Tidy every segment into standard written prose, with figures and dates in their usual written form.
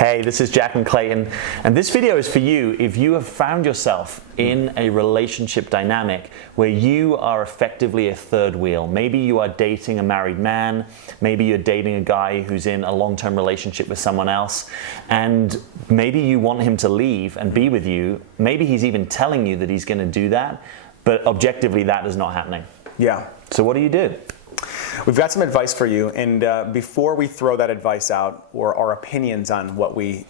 Hey, this is Jack and Clayton, and this video is for you if you have found yourself in a relationship dynamic where you are effectively a third wheel. Maybe you are dating a married man, maybe you're dating a guy who's in a long-term relationship with someone else, and maybe you want him to leave and be with you. Maybe he's even telling you that he's going to do that, but objectively that is not happening. Yeah. So what do you do? We've got some advice for you, and before we throw that advice out, or our opinions on what we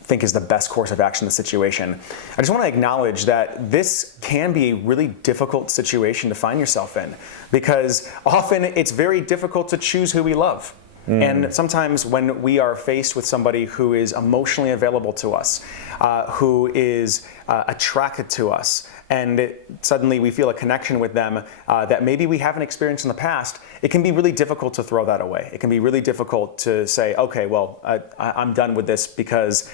think is the best course of action in the situation, I just want to acknowledge that this can be a really difficult situation to find yourself in, because often it's very difficult to choose who we love. And sometimes when we are faced with somebody who is emotionally available to us, who is attracted to us, and suddenly we feel a connection with them that maybe we haven't experienced in the past, it can be really difficult to throw that away. It can be really difficult to say, okay, well, I'm done with this because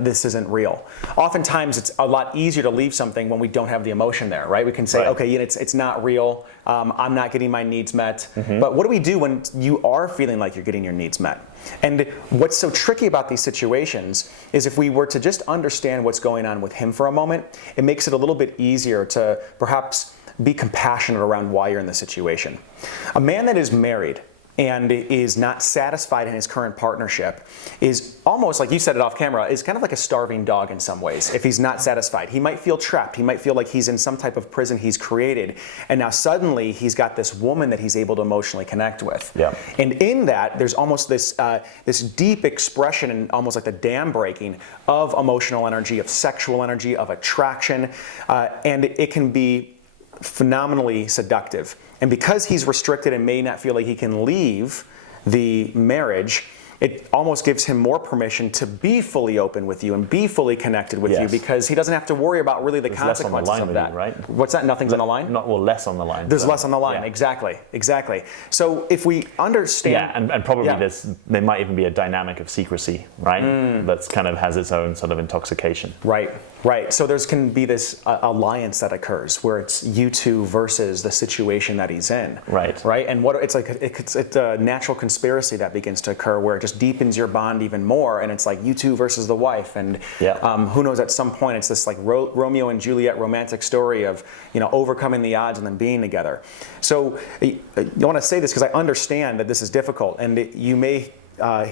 this isn't real. Oftentimes, it's a lot easier to leave something when we don't have the emotion there, right? We can say, okay, it's not real. I'm not getting my needs met. But what do we do when you are feeling like you're getting your needs met? And what's so tricky about these situations is if we were to just understand what's going on with him for a moment, it makes it a little bit easier to perhaps be compassionate around why you're in the situation. A man that is married and is not satisfied in his current partnership is almost, like you said it off camera, is kind of like a starving dog in some ways. If he's not satisfied, he might feel trapped. He might feel like he's in some type of prison he's created. And now suddenly he's got this woman that he's able to emotionally connect with. Yeah. And in that, there's almost this, this deep expression and almost like the dam breaking of emotional energy, of sexual energy, of attraction. And it can be phenomenally seductive. And because he's restricted and may not feel like he can leave the marriage, it almost gives him more permission to be fully open with you and be fully connected with you, because he doesn't have to worry about really the consequences of that. Right? What's that? Nothing's on the line? Less on the line. There's less on the line. Yeah. Exactly. So if we understand... Yeah, and probably there might even be a dynamic of secrecy, right? That's kind of has its own sort of intoxication. Right. So there can be this alliance that occurs where it's you two versus the situation that he's in. Right. And what it's like, it's a natural conspiracy that begins to occur where it just deepens your bond even more, and it's like you two versus the wife, and who knows, at some point it's this like Romeo and Juliet romantic story of, you know, overcoming the odds and then being together. So you want to say this because I understand that this is difficult, and you may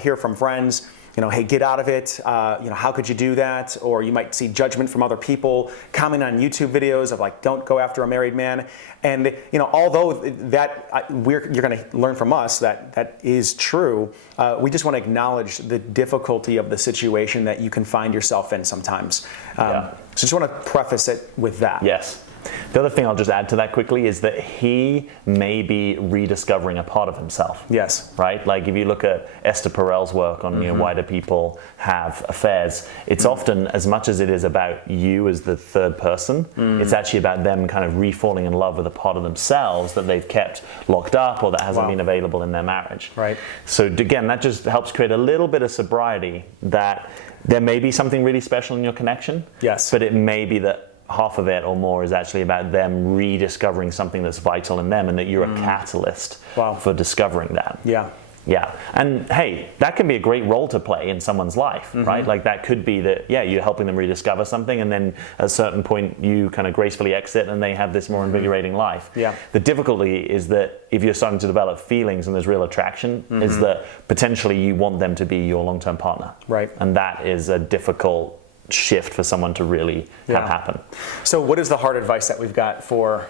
hear from friends, you know, hey, get out of it, you know, how could you do that? Or you might see judgment from other people, comment on YouTube videos of like, don't go after a married man. And, you know, although that you're going to learn from us that is true, we just want to acknowledge the difficulty of the situation that you can find yourself in sometimes. So just want to preface it with that. Yes. The other thing I'll just add to that quickly is that he may be rediscovering a part of himself. Yes. Right? Like if you look at Esther Perel's work on, you know, why do people have affairs, it's often, as much as it is about you as the third person, it's actually about them kind of re-falling in love with a part of themselves that they've kept locked up or that hasn't been available in their marriage. Right. So again, that just helps create a little bit of sobriety that there may be something really special in your connection. Yes. But it may be that half of it or more is actually about them rediscovering something that's vital in them, and that you're a catalyst for discovering that. Yeah. And hey, that can be a great role to play in someone's life, right? Like that could be that, you're helping them rediscover something, and then at a certain point you kind of gracefully exit and they have this more invigorating life. The difficulty is that if you're starting to develop feelings and there's real attraction, is that potentially you want them to be your long-term partner. Right. And that is a difficult shift for someone to really have happen. So what is the hard advice that we've got for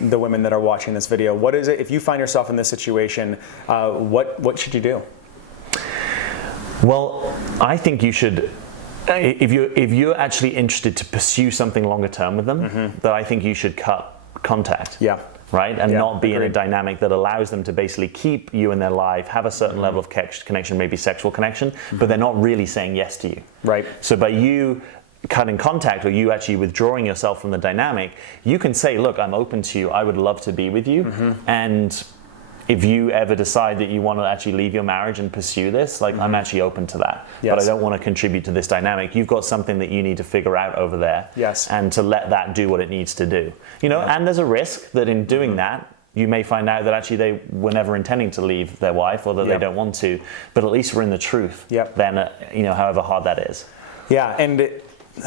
the women that are watching this video? What is it, if you find yourself in this situation, what should you do? Well, I think you should, if you're actually interested to pursue something longer term with them, that I think you should cut contact. Right? And not be in a dynamic that allows them to basically keep you in their life, have a certain level of connection, maybe sexual connection, but they're not really saying yes to you. Right. So by you cutting contact, or you actually withdrawing yourself from the dynamic, you can say, look, I'm open to you, I would love to be with you, and if you ever decide that you want to actually leave your marriage and pursue this, like I'm actually open to that. But I don't want to contribute to this dynamic. You've got something that you need to figure out over there, and to let that do what it needs to do. You know, and there's a risk that in doing that, you may find out that actually they were never intending to leave their wife, or that they don't want to, but at least we're in the truth. Then, however hard that is. Yeah, and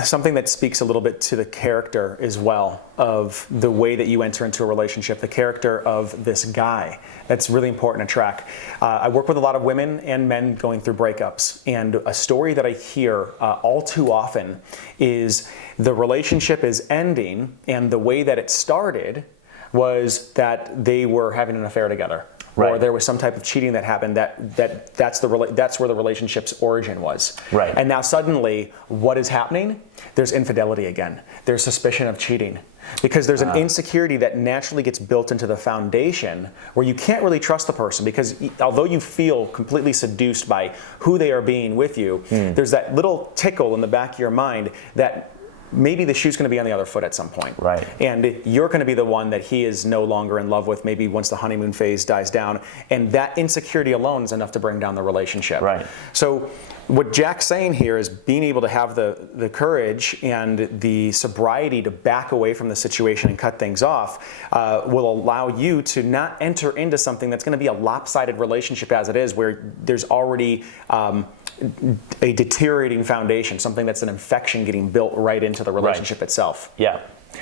something that speaks a little bit to the character as well of the way that you enter into a relationship, the character of this guy. That's really important to track. I work with a lot of women and men going through breakups, and a story that I hear all too often is the relationship is ending, and the way that it started was that they were having an affair together. Or there was some type of cheating that happened that's where the relationship's origin was. And now suddenly, what is happening? There's infidelity again. There's suspicion of cheating. Because there's an insecurity that naturally gets built into the foundation where you can't really trust the person, because although you feel completely seduced by who they are being with you, there's that little tickle in the back of your mind that maybe the shoe's going to be on the other foot at some point. And you're going to be the one that he is no longer in love with, maybe once the honeymoon phase dies down. And that insecurity alone is enough to bring down the relationship. So what Jack's saying here is being able to have the courage and the sobriety to back away from the situation and cut things off will allow you to not enter into something that's going to be a lopsided relationship as it is, where there's already a deteriorating foundation, something that's an infection getting built right into the relationship itself.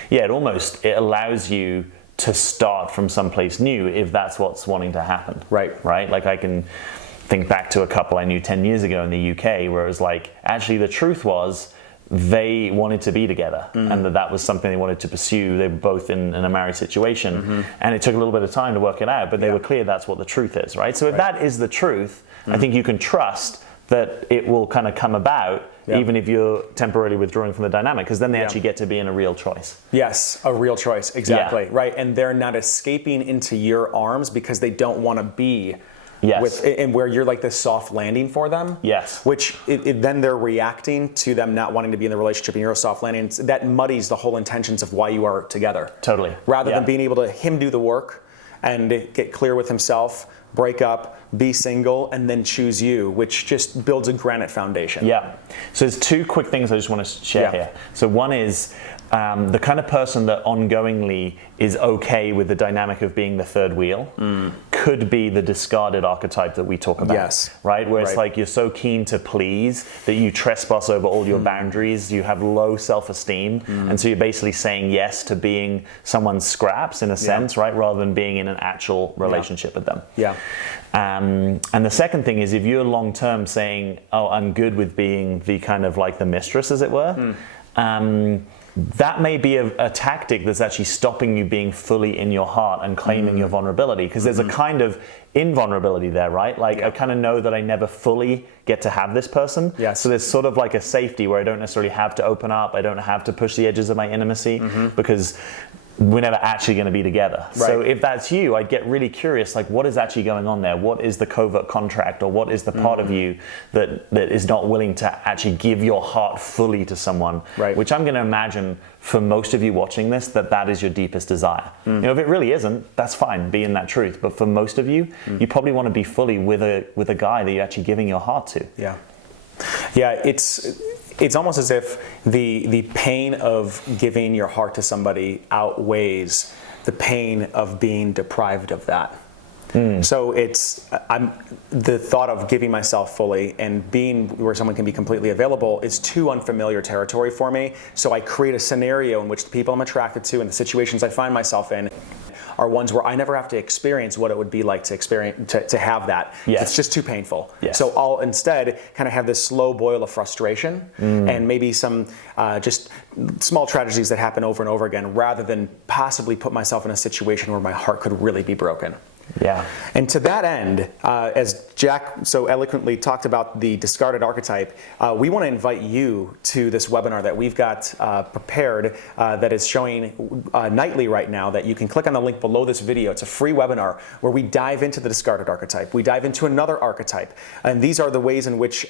It allows you to start from someplace new if that's what's wanting to happen. Like I can think back to a couple I knew 10 years ago in the UK where it was like, actually the truth was they wanted to be together, and that was something they wanted to pursue. They were both in a married situation, and it took a little bit of time to work it out, but they were clear that's what the truth is, right? So if that is the truth, I think you can trust that it will kind of come about, even if you're temporarily withdrawing from the dynamic, because then they actually get to be in a real choice. Yes, a real choice, exactly, right? And they're not escaping into your arms because they don't want to be with, and where you're like this soft landing for them. Which then they're reacting to them not wanting to be in the relationship, and you're a soft landing. That muddies the whole intentions of why you are together. Rather than being able to him do the work and get clear with himself, break up, be single, and then choose you, which just builds a granite foundation. So there's two quick things I just want to share here. So one is the kind of person that ongoingly is okay with the dynamic of being the third wheel could be the discarded archetype that we talk about. Where it's like you're so keen to please that you trespass over all your boundaries, you have low self-esteem, and so you're basically saying yes to being someone's scraps in a sense, rather than being in an actual relationship with them. And the second thing is, if you're long-term saying, oh, I'm good with being the kind of like the mistress, as it were, that may be a tactic that's actually stopping you being fully in your heart and claiming your vulnerability, because there's a kind of invulnerability there, right? Like I kind of know that I never fully get to have this person. So there's sort of like a safety where I don't necessarily have to open up, I don't have to push the edges of my intimacy, because we're never actually going to be together. So if that's you, I'd get really curious, like what is actually going on there? What is the covert contract, or what is the part of you that is not willing to actually give your heart fully to someone? Which I'm going to imagine for most of you watching this, that is your deepest desire. If it really isn't, that's fine, be in that truth. But for most of you, you probably want to be fully with a guy that you're actually giving your heart to. It's almost as if the pain of giving your heart to somebody outweighs the pain of being deprived of that. So the thought of giving myself fully and being where someone can be completely available is too unfamiliar territory for me. So I create a scenario in which the people I'm attracted to and the situations I find myself in are ones where I never have to experience what it would be like to experience to have that. It's just too painful. So I'll instead kind of have this slow boil of frustration and maybe some just small tragedies that happen over and over again, rather than possibly put myself in a situation where my heart could really be broken. And to that end, as Jack so eloquently talked about the discarded archetype, we want to invite you to this webinar that we've got prepared that is showing nightly right now, that you can click on the link below this video. It's a free webinar where we dive into the discarded archetype. We dive into another archetype. And these are the ways in which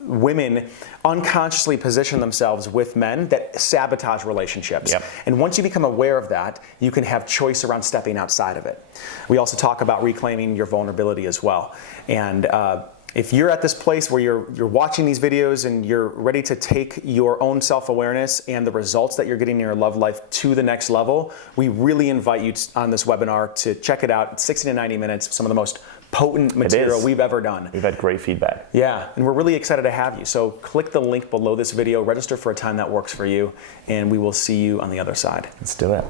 women unconsciously position themselves with men that sabotage relationships. And once you become aware of that, you can have choice around stepping outside of it. We also talk about reclaiming your vulnerability as well. And If you're at this place where you're watching these videos and you're ready to take your own self-awareness and the results that you're getting in your love life to the next level, we really invite you on this webinar to check it out. It's 60 to 90 minutes of some of the most potent material we've ever done. We've had great feedback. Yeah, and we're really excited to have you. So click the link below this video, register for a time that works for you, and we will see you on the other side. Let's do it.